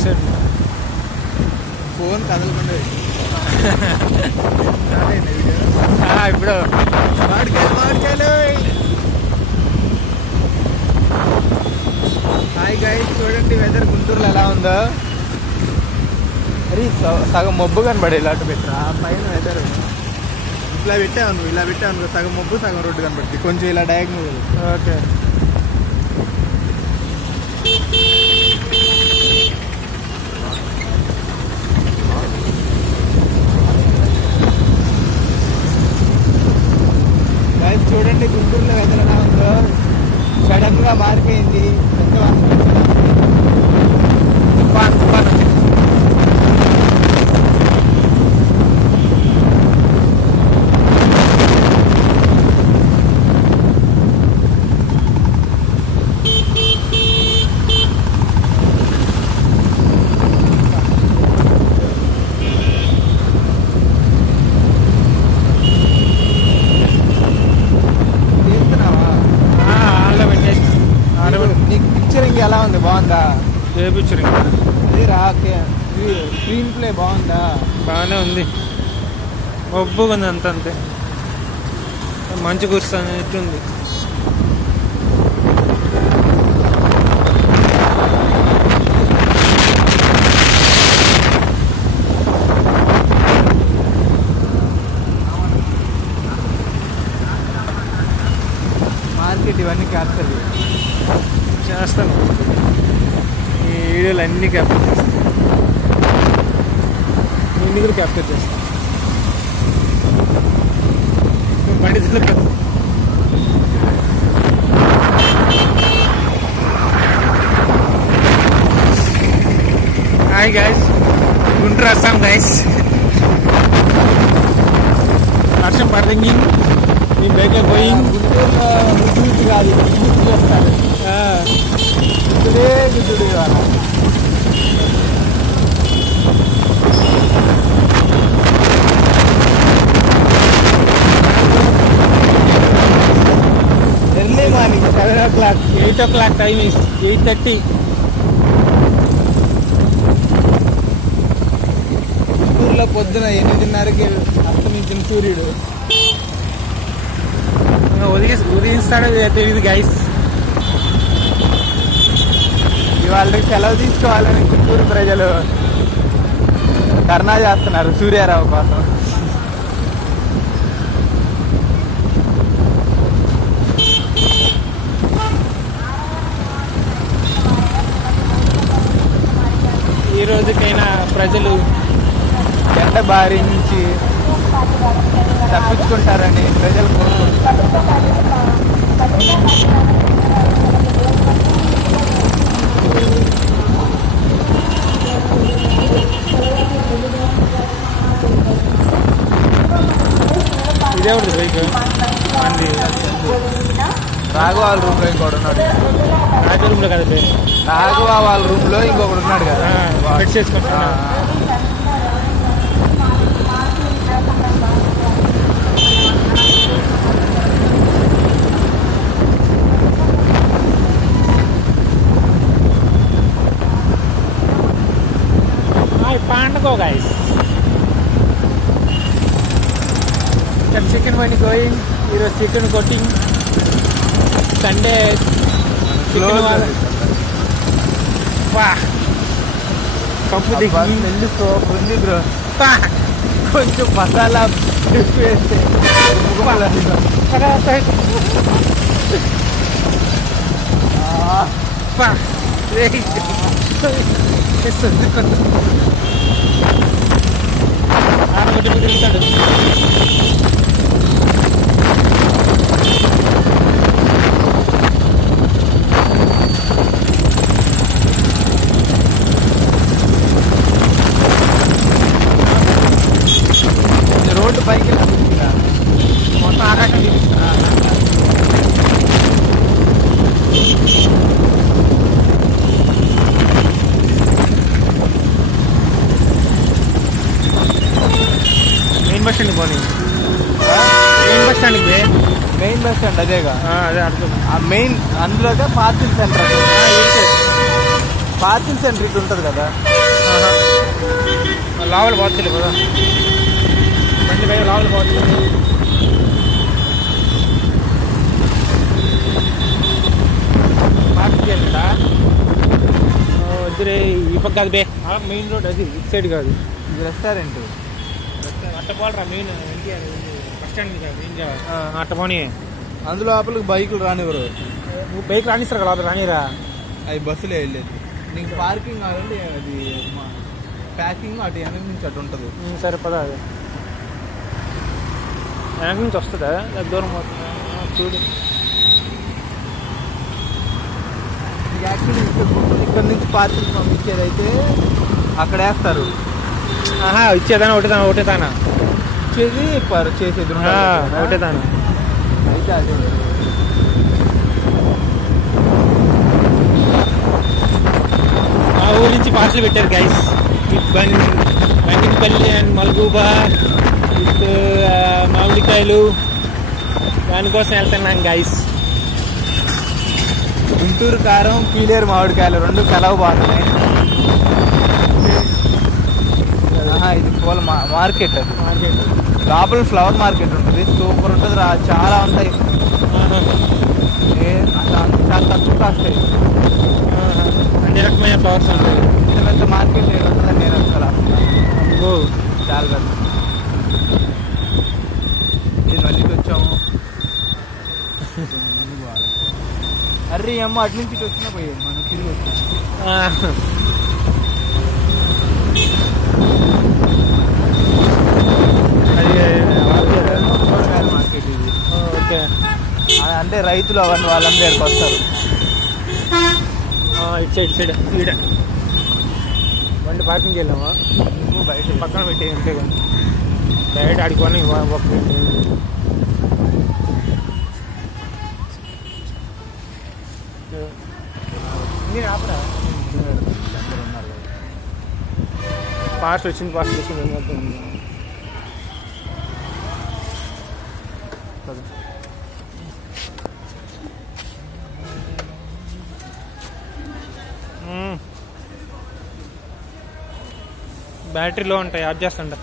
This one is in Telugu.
బ్యాక్ సైడ్ ఫోన్ కదలకుండా ఇప్పుడు మామిడికాయలు. హాయ్ గైస్, చూడండి వెదర్ గుంటూరులో ఎలా ఉందో. అరే సగం మబ్బు కనబడే ఇలాంటి పెట్టరా పైన వెదర్. ఇలా పెట్టాను సగం మబ్బు సగం రోడ్డు కనబడుతుంది. కొంచెం ఇలా డయాగ్నల్. ఓకే. గైస్ చూడండి గుంటూరులో వెదర్ ఎలా ఉందో. సడన్ గా మారిపోయింది. పెద్ద తుఫాన్ వచ్చింది. నీకు పిక్చరింగ్ ఎలా ఉంది? బాగుందా? ఏ పిక్చరింగ్? అదే స్క్రీన్ ప్లే బాగుందా? బాగానే ఉంది. ఒప్పుగా ఉంది అంతే. మంచి కూర్చుంది. మార్కెట్ ఇవన్నీ క్యాప్చర్ చేస్తాను. ఈ వీడియోలు అన్నీ క్యాప్చర్ చేస్తాను. ఇన్ని కూడా క్యాప్చర్ చేస్తాను. పండితులు కదా. హాయ్ గైస్, గుంటూరు వస్తాం గైస్. వర్షం పడుతుంది. మీ బైక్లో గోయింగ్. గుంటూరు కాదు, చేస్తారు గుంటూరు కాదు. Early morning 7 o'clock. 8 o'clock time is 8:30. గుంటూరులో పొద్దున 8:30కి అస్తమించిన సూర్యుడు. ఉదయిస్తాడో తెలియదు గైస్. ఇవాళకి సెలవు తీసుకోవాలని గుంటూరు ప్రజలు ధర్నా చేస్తున్నారు సూర్యారావు కోసం. ఈ రోజుకైనా ప్రజలు ఎండ బారి నుంచి తప్పించుకుంటారని ప్రజలు కోరుకుంటారు. ఇదే ఉంటుంది బైక్. రాఘవ వాళ్ళ రూమ్ లో ఇంకోటి ఉన్నాడు. రాజు రూమ్లో కదా పేరు. రాఘవ వాళ్ళ రూమ్ లో ఇంకొకటి ఉన్నాడు కదా. ఫిక్స్ చేసుకుంటా. Pandago guys. Chicken when going, here is chicken cutting. Sunday chicken wala. Wah. Kapu dekhi. Nelli soap undi bro. Wah. కొంచెం మసాలా వేస్తే తిరుగుతాడు. రోడ్డు పైకి మొత్తం ఆకాశం చూపిస్తున్నా. మెయిన్ బస్ స్టాండ్కి పోనీ. మెయిన్ బస్ స్టాండ్కి పోయి. మెయిన్ బస్ స్టాండ్ అదేగా. అదే అర్థం. ఆ మెయిన్ అందులోగా పార్సిల్ సెంటర్. పార్కింగ్ సెంటర్ ఇటు ఉంటుంది కదా, లోపల పోతుంది కదా బండి పై లోపల పోతుంది. పార్కింగ్ వెళ్ళా వద్దురే, ఈ పక్క కాదు బే, మెయిన్ రోడ్ అది, ఇటు సైడ్ కాదు. ఇది రెస్టారెంట్. అట్ట పోలరా main NTR bus stand main అట్ట పోనీ. అందులో లోపలికి బైకులు రానివ్వరు. బైక్ రానిస్తారు కదా లోపల, రానిరా. అవి బస్సులే వెళ్ళేది. నీకు పార్కింగ్ కావాలంటే అది ప్యాకింగ్ అటు వెనక నుంచి అటు ఉంటుంది. సరిపదా అది వెనక నుంచి వస్తుందా దూరం పోతుందా చూడు. యాక్చువల్లీ ఇక్కడ నుంచి పార్కింగ్ పంపించేది అయితే అక్కడ వేస్తారు. ఇచ్చేదానా ఒకటే తానా ఇచ్చేది చేసేది ఒకటే తానా అయితే అదే. మా ఊరి నుంచి పార్సల్ పెట్టారు గైస్, బంగినపల్లి అండ్ మల్గూబా విత్ మామిడికాయలు. దానికోసం వెళ్తున్నాం గైస్. గుంటూరు కారం, కీలేరు మామిడికాయలు రెండు కలవ బాగున్నాయి. ఇది పూల మార్కెట్. అది మార్కెట్ లోపల ఫ్లవర్ మార్కెట్ ఉంటుంది, సూపర్ ఉంటుంది రా. చాలా ఉంటాయి, చాలా తక్కువ కాస్తాయి. అన్ని రకమైన ఫ్లవర్స్ ఉంటాయి. ఇంత పెద్ద మార్కెట్ ఉంటుందని నేను అసలు చాలా పెద్ద. ఇది మళ్ళీ వచ్చాము. అర్రీ అమ్మ అటు నుంచి ఇటు వచ్చినా పోయేది, మనం తిరిగి వచ్చాం. మార్కెట్ ఇది. ఓకే, అంటే రైతులు అవన్నీ వాళ్ళందరూ ఇక్కడికి వస్తారు. ఇటు సైడ్ ఈడ బండి పార్కింగ్కి వెళ్ళామా, బయట పక్కన పెట్టి అంతే కానీ డైరెక్ట్ ఆడుకొని పాస్ట్ వచ్చింది బ్యాటరీలో ఉంటాయి, ఆఫ్ చేస్తుంటా.